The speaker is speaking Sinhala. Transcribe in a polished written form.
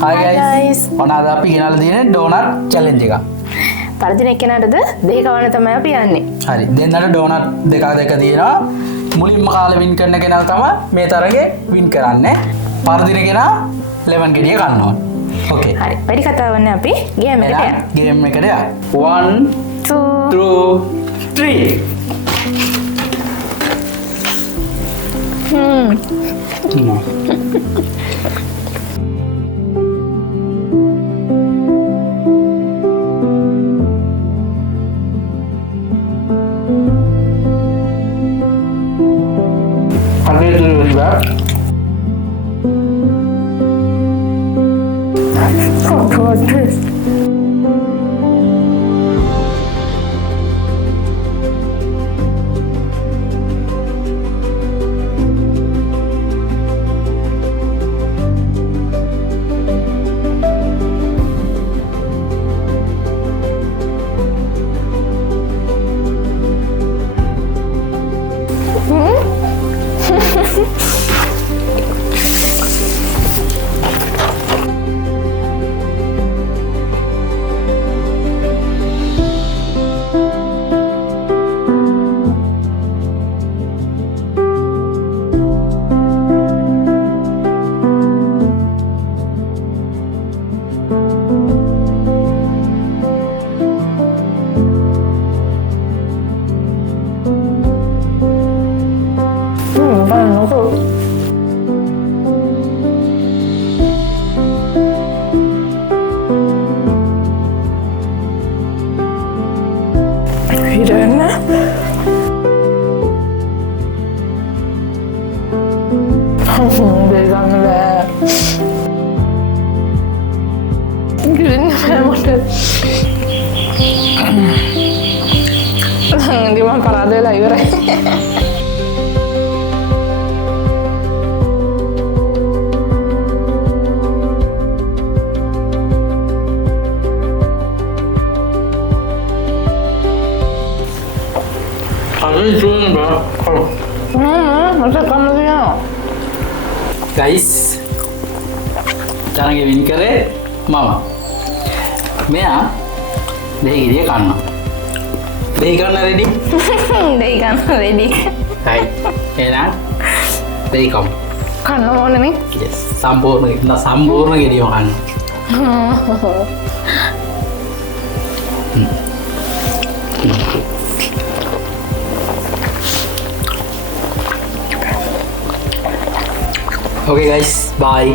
Hi Hi guys. guys. ඔන්න අපි ගෙනල්ලා තියෙන්නේ ඩෝනට් චැලෙන්ජ් එකක්. පරදින එක්කෙනාටද දෙක කවන්න තමයි අපි යන්නේ. හරි. දෙන්නට ඩෝනට් දෙක තියෙනවා. මුලින්ම කාලේ වින් කරන කෙනා තමයි මේ තරගේ වින් කරන්නේ. පරදින කෙනා ලෙමන් ගෙඩිය ගන්න ඕන. ඕකේ. හරි. වැඩි කතාවන්නේ අපි ගේම් එකට යන්න. ගේම් එකට යන්න. 1 2 2 3 Pakai dulu juga. Hirana. Belangrijk. Di mana parade lah ibarat. Ada jualan mbak. Masa kamu dia? Guys, තරගේ වින් කරේ මම. මෙයා දෙහි ගෙඩිය කන්නවා. දෙහි කන්න රෙඩි? Dari kan ready. හයි. එහෙනම් දෙහි කමු. Kan mau nih? Yes. සම්පූර්ණ ගෙඩියම කන්න. Okay guys, bye.